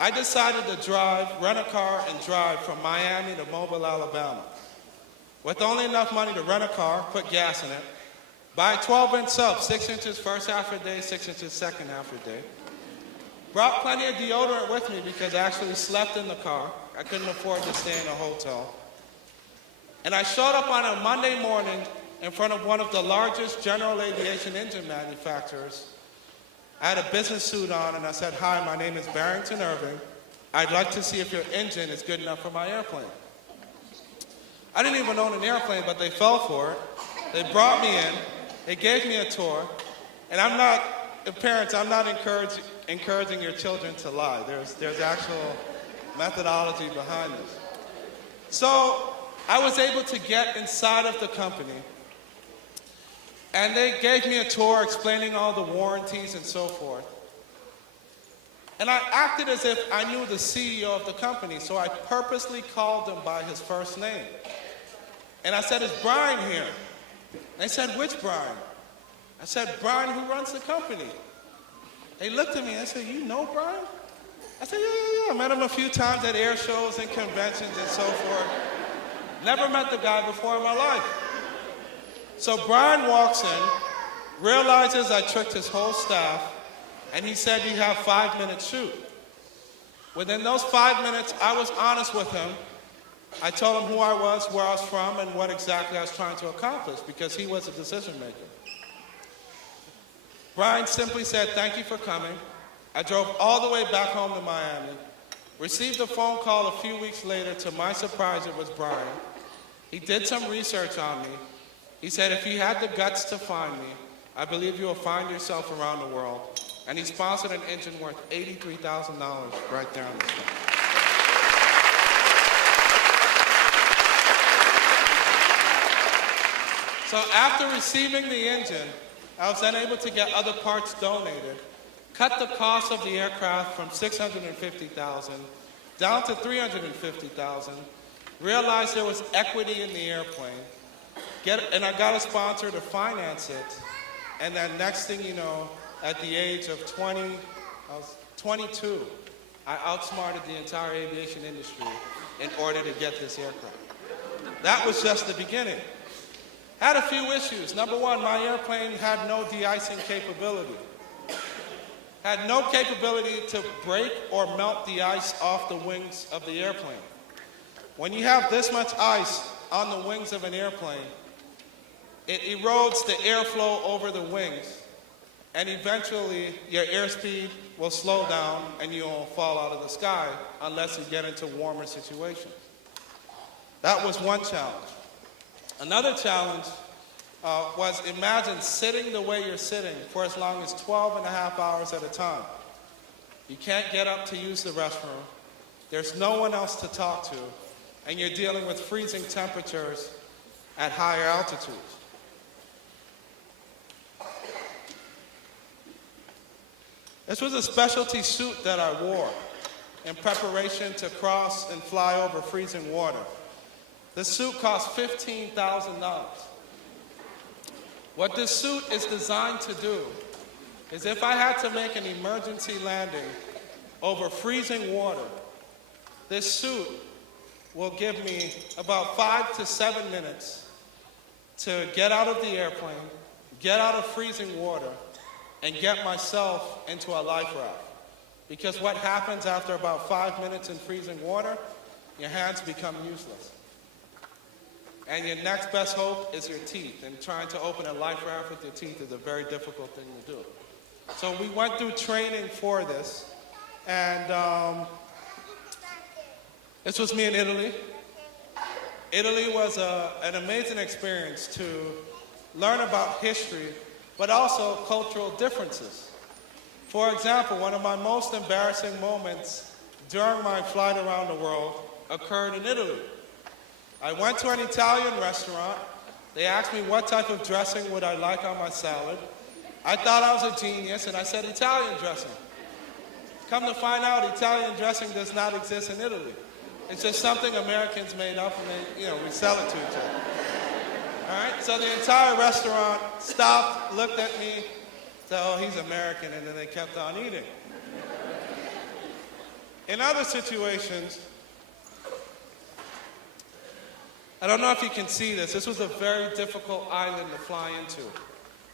I decided to rent a car and drive from Miami to Mobile, Alabama. With only enough money to rent a car, put gas in it, buy a 12-inch sub, 6 inches first half of the day, 6 inches second half of the day. Brought plenty of deodorant with me because I actually slept in the car. I couldn't afford to stay in a hotel. And I showed up on a Monday morning in front of one of the largest general aviation engine manufacturers. I had a business suit on and I said, "Hi, my name is Barrington Irving. I'd like to see if your engine is good enough for my airplane." I didn't even own an airplane, but they fell for it. They brought me in, they gave me a tour, and parents, I'm not encouraging your children to lie. There's actual methodology behind this. So I was able to get inside of the company, and they gave me a tour explaining all the warranties and so forth. And I acted as if I knew the CEO of the company, so I purposely called him by his first name. And I said, "Is Brian here?" And they said, "Which Brian?" I said, "Brian who runs the company." They looked at me and said, "You know Brian?" I said, yeah. I met him a few times at air shows and conventions and so forth. Never met the guy before in my life. So Brian walks in, realizes I tricked his whole staff, and he said, "You have 5 minutes shoot." Within those 5 minutes, I was honest with him. I told him who I was, where I was from, and what exactly I was trying to accomplish, because he was a decision maker. Brian simply said, "Thank you for coming." I drove all the way back home to Miami, received a phone call a few weeks later. To my surprise, it was Brian. He did some research on me. He said, "If you had the guts to find me, I believe you will find yourself around the world." And he sponsored an engine worth $83,000 right there on the spot. So after receiving the engine, I was then able to get other parts donated, cut the cost of the aircraft from $650,000 down to $350,000, realized there was equity in the airplane, and I got a sponsor to finance it, and then next thing you know, at the age of 20, I was 22, I outsmarted the entire aviation industry in order to get this aircraft. That was just the beginning. Had a few issues. Number one, my airplane had no de-icing capability. Had no capability to break or melt the ice off the wings of the airplane. When you have this much ice on the wings of an airplane, it erodes the airflow over the wings, and eventually your airspeed will slow down and you'll fall out of the sky unless you get into warmer situations. That was one challenge. Another challenge was, imagine sitting the way you're sitting for as long as 12 and a half hours at a time. You can't get up to use the restroom. There's no one else to talk to, and you're dealing with freezing temperatures at higher altitudes. This was a specialty suit that I wore in preparation to cross and fly over freezing water. The suit cost $15,000. What this suit is designed to do is, if I had to make an emergency landing over freezing water, this suit will give me about 5 to 7 minutes to get out of the airplane, get out of freezing water, and get myself into a life raft. Because what happens after about 5 minutes in freezing water, your hands become useless. And your next best hope is your teeth. And trying to open a life raft with your teeth is a very difficult thing to do. So we went through training for this. And this was me in Italy. Italy was an amazing experience to learn about history, but also cultural differences. For example, one of my most embarrassing moments during my flight around the world occurred in Italy. I went to an Italian restaurant. They asked me what type of dressing would I like on my salad. I thought I was a genius, and I said Italian dressing. Come to find out, Italian dressing does not exist in Italy. It's just something Americans made up, and we sell it to each other. All right, so the entire restaurant stopped, looked at me, said, "Oh, he's American," and then they kept on eating. In other situations, I don't know if you can see this. This was a very difficult island to fly into.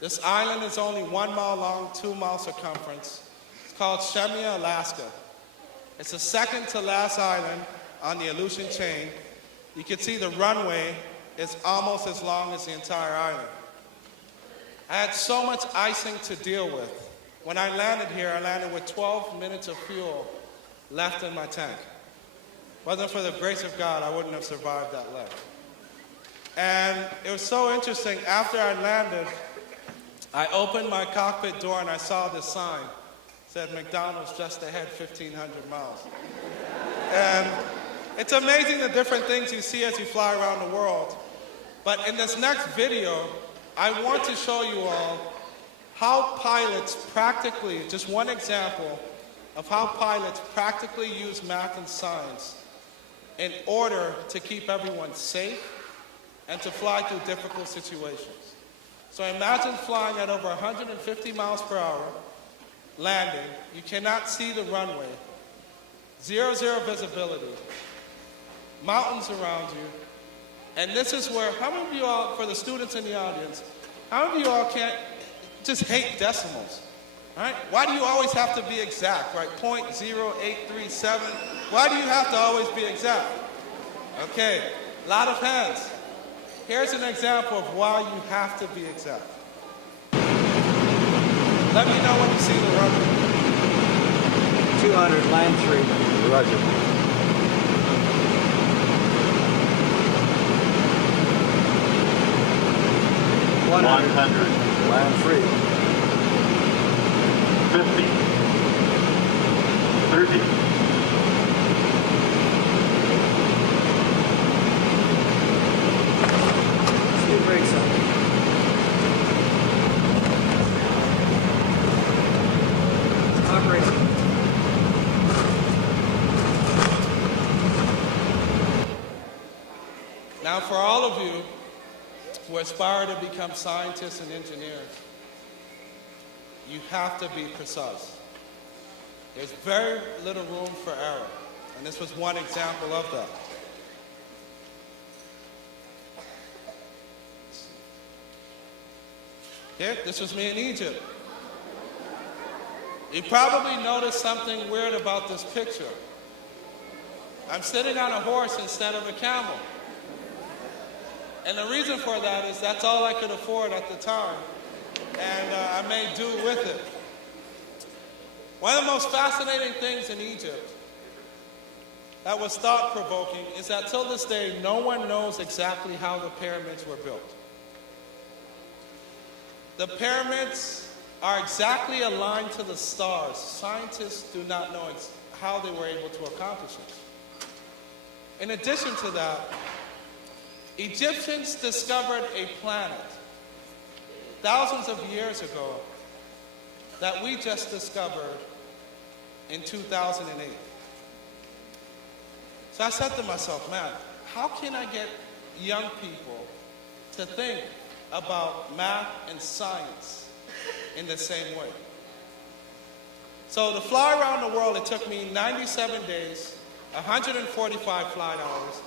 This island is only 1 mile long, 2 mile circumference. It's called Shemya, Alaska. It's the second to last island on the Aleutian chain. You can see the runway is almost as long as the entire island. I had so much icing to deal with. When I landed here, I landed with 12 minutes of fuel left in my tank. Wasn't for the grace of God, I wouldn't have survived that leg. And it was so interesting. After I landed, I opened my cockpit door and I saw this sign. It said McDonald's just ahead 1,500 miles. And it's amazing the different things you see as you fly around the world. But in this next video, I want to show you all how pilots practically, just one example of how pilots practically use math and science in order to keep everyone safe and to fly through difficult situations. So imagine flying at over 150 miles per hour, landing, you cannot see the runway, zero visibility, mountains around you, and this is where, how many of you all, for the students in the audience, how many of you all can't, just hate decimals, right? Why do you always have to be exact, right? 0.0837, why do you have to always be exact? Okay, a lot of hands. Here's an example of why you have to be exact. Let me know when you see the runway. 200, land 3. Roger. 100, land 3. 50. 30. Speed brakes on. Operating. Now for all of you who aspire to become scientists and engineers, you have to be precise. There's very little room for error, and this was one example of that. Here, this was me in Egypt. You probably noticed something weird about this picture. I'm sitting on a horse instead of a camel. And the reason for that is that's all I could afford at the time, and I made do with it. One of the most fascinating things in Egypt that was thought-provoking is that till this day, no one knows exactly how the pyramids were built. The pyramids are exactly aligned to the stars. Scientists do not know how they were able to accomplish it. In addition to that, Egyptians discovered a planet thousands of years ago that we just discovered in 2008. So I said to myself, man, how can I get young people to think about math and science in the same way? So to fly around the world, it took me 97 days, 145 flight hours.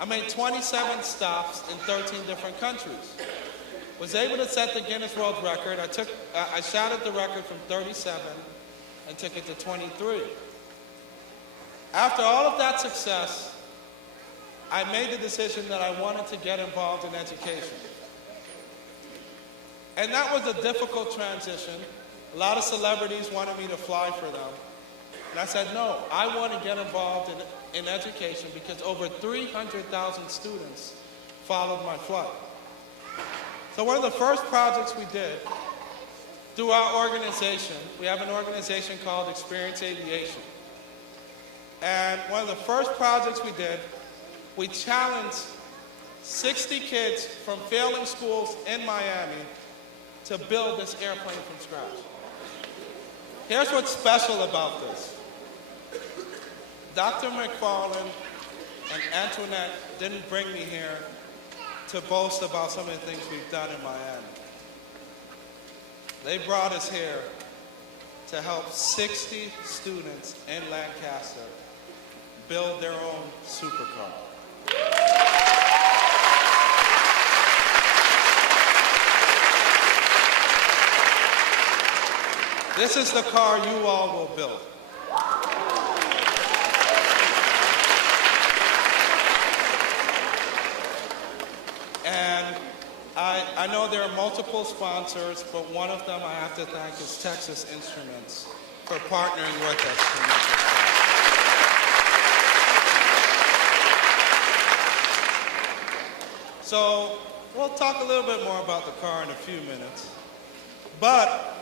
I made 27 stops in 13 different countries. Was able to set the Guinness World Record. I shattered the record from 37 and took it to 23. After all of that success, I made the decision that I wanted to get involved in education. And that was a difficult transition. A lot of celebrities wanted me to fly for them. And I said, no, I want to get involved in education because over 300,000 students followed my flight. So one of the first projects we did through our organization, we have an organization called Experience Aviation. And one of the first projects we did, we challenged 60 kids from failing schools in Miami to build this airplane from scratch. Here's what's special about this. Dr. McFarland and Antoinette didn't bring me here to boast about some of the things we've done in Miami. They brought us here to help 60 students in Lancaster build their own supercar. This is the car you all will build. And I know there are multiple sponsors, but one of them I have to thank is Texas Instruments for partnering with us to make this possible. So we'll talk a little bit more about the car in a few minutes. But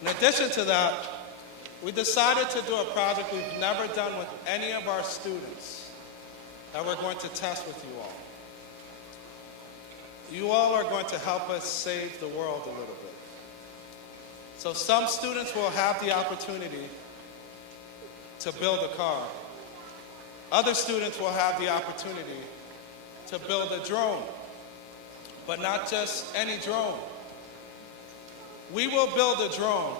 in addition to that, we decided to do a project we've never done with any of our students that we're going to test with you all. You all are going to help us save the world a little bit. So some students will have the opportunity to build a car. Other students will have the opportunity to build a drone, but not just any drone. We will build a drone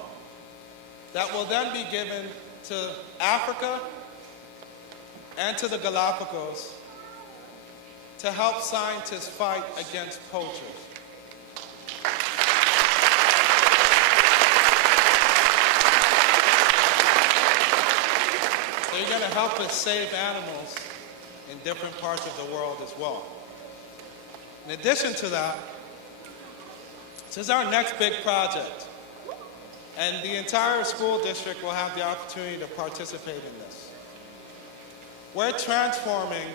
that will then be given to Africa and to the Galapagos to help scientists fight against poachers. So you're going to help us save animals in different parts of the world as well. In addition to that, this is our next big project, and the entire school district will have the opportunity to participate in this. We're transforming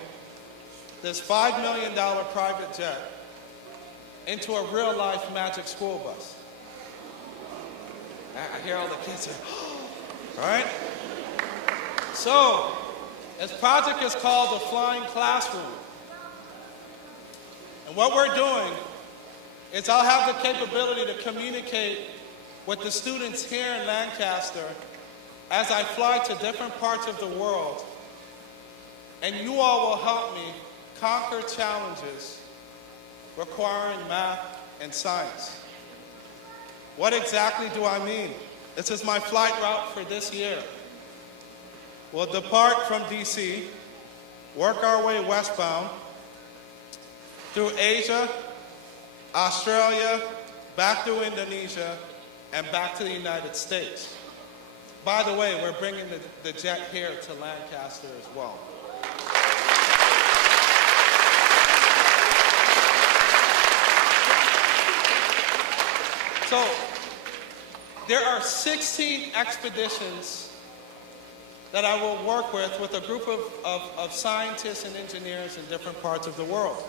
this $5 million private jet into a real-life magic school bus. I hear all the kids say, all right? So, this project is called the Flying Classroom. And what we're doing is I'll have the capability to communicate with the students here in Lancaster as I fly to different parts of the world. And you all will help me conquer challenges requiring math and science. What exactly do I mean? This is my flight route for this year. We'll depart from DC, work our way westbound through Asia, Australia, back through Indonesia, and back to the United States. By the way, we're bringing the jet here to Lancaster as well. So, there are 16 expeditions that I will work with a group of scientists and engineers in different parts of the world.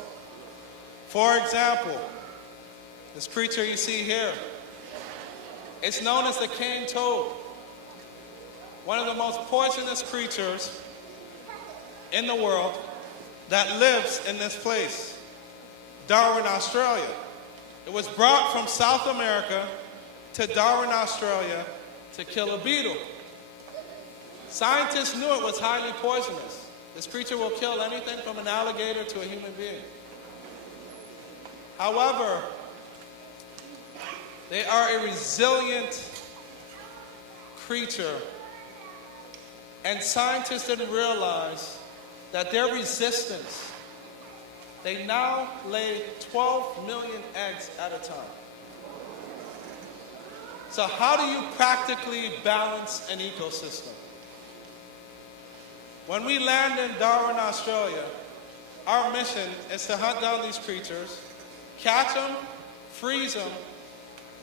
For example, this creature you see here, it's known as the cane toad, one of the most poisonous creatures in the world that lives in this place, Darwin, Australia. It was brought from South America to Darwin, Australia to kill a beetle. Scientists knew it was highly poisonous. This creature will kill anything from an alligator to a human being. However, they are a resilient creature, and scientists didn't realize that their resistance, they now lay 12 million eggs at a time. So how do you practically balance an ecosystem? When we land in Darwin, Australia, our mission is to hunt down these creatures, catch them, freeze them,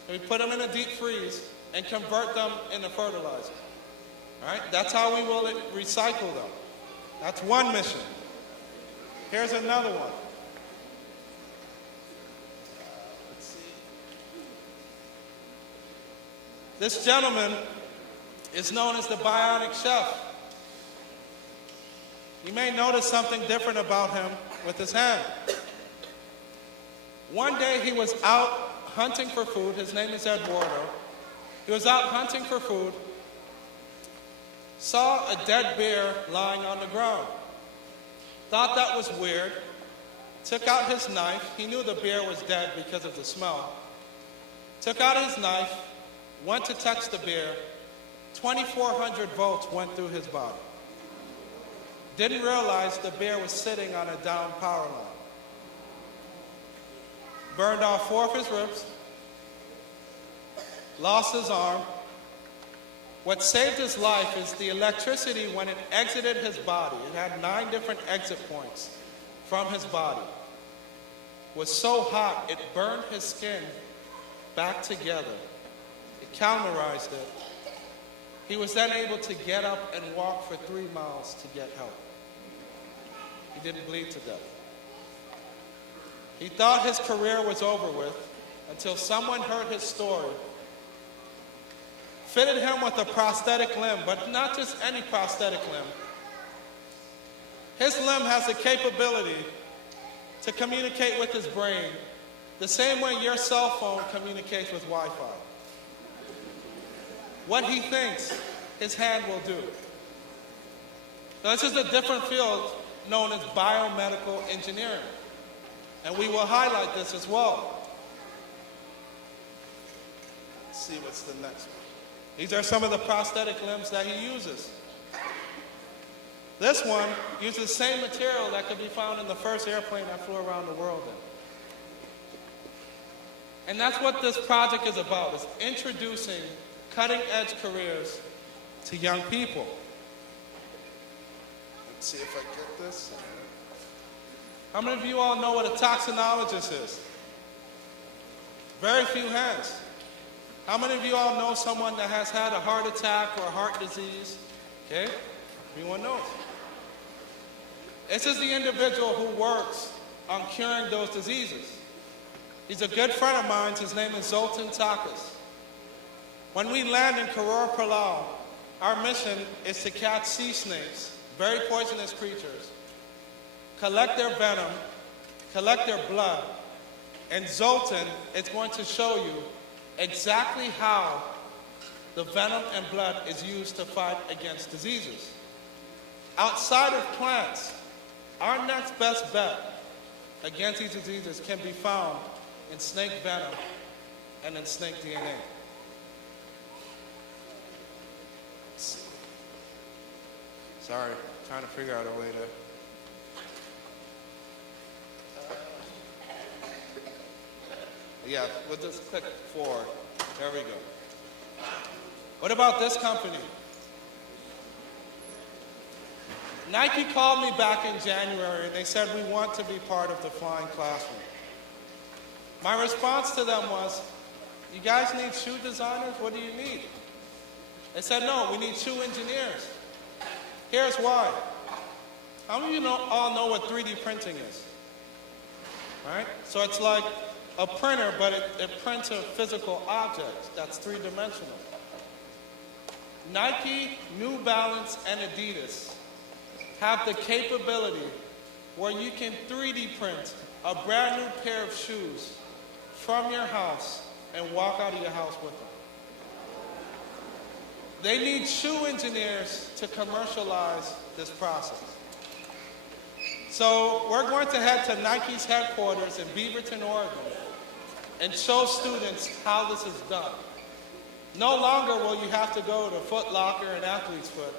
and we put them in a deep freeze and convert them into fertilizer. All right? That's how we will recycle them. That's one mission. Here's another one. Let's see. This gentleman is known as the bionic chef. You may notice something different about him with his hand. One day he was out hunting for food. His name is Eduardo. He was out hunting for food, saw a dead bear lying on the ground. Thought that was weird, took out his knife. He knew the bear was dead because of the smell. Took out his knife went to touch the beer, 2,400 volts went through his body. Didn't realize the bear was sitting on a down power line. Burned off 4 of his ribs, lost his arm. What saved his life is the electricity when it exited his body. It had 9 different exit points from his body. It was so hot, it burned his skin back together. It cauterized it. He was then able to get up and walk for 3 miles to get help. He didn't bleed to death. He thought his career was over with until someone heard his story, fitted him with a prosthetic limb, but not just any prosthetic limb. His limb has the capability to communicate with his brain the same way your cell phone communicates with Wi-Fi. What he thinks, his hand will do. Now, this is a different field known as biomedical engineering, and we will highlight this as well. Let's see what's the next one. These are some of the prosthetic limbs that he uses. This one uses the same material that could be found in the first airplane that flew around the world in. And that's what this project is about, is introducing cutting-edge careers to young people. Let's see if I get this. How many of you all know what a toxinologist is? Very few hands. How many of you all know someone that has had a heart attack or a heart disease? Okay, everyone knows. This is the individual who works on curing those diseases. He's a good friend of mine. His name is Zoltan Takas. When we land in Koror Palau, our mission is to catch sea snakes, very poisonous creatures, collect their venom, collect their blood, and Zoltan is going to show you exactly how the venom and blood is used to fight against diseases. Outside of plants, our next best bet against these diseases can be found in snake venom and in snake DNA. Sorry, trying to figure out a way to... Yeah, we'll just click forward. There we go. What about this company? Nike called me back in January and they said, we want to be part of the flying classroom. My response to them was, you guys need shoe designers? What do you need? They said, no, we need shoe engineers. Here's why. How many of you all know what 3D printing is? Right? So it's like a printer, but it prints a physical object that's 3-dimensional. Nike, New Balance, and Adidas have the capability where you can 3D print a brand new pair of shoes from your house and walk out of your house with them. They need shoe engineers to commercialize this process. So we're going to head to Nike's headquarters in Beaverton, Oregon, and show students how this is done. No longer will you have to go to Foot Locker and Athlete's Foot.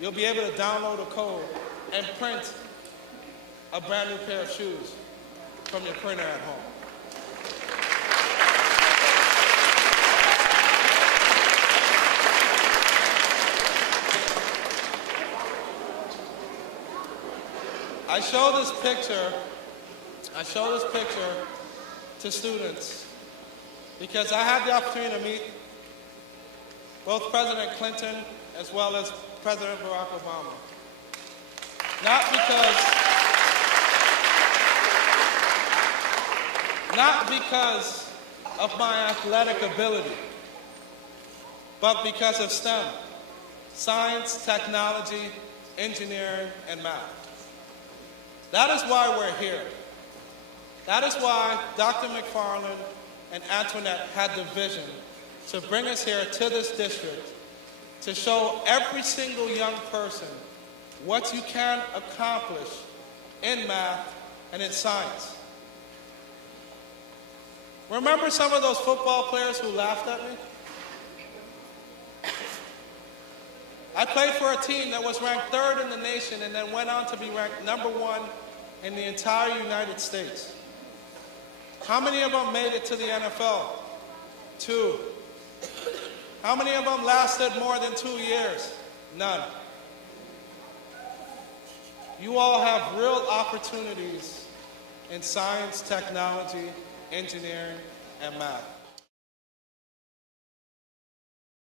You'll be able to download a code and print a brand new pair of shoes from your printer at home. I show this picture to students because I had the opportunity to meet both President Clinton as well as President Barack Obama. Not because of my athletic ability, but because of STEM, science, technology, engineering, and math. That is why we're here. That is why Dr. McFarland and Antoinette had the vision to bring us here to this district to show every single young person what you can accomplish in math and in science. Remember some of those football players who laughed at me? I played for a team that was ranked 3rd in the nation and then went on to be ranked #1 in the entire United States. How many of them made it to the NFL? 2. How many of them lasted more than 2 years? None. You all have real opportunities in science, technology, engineering, and math.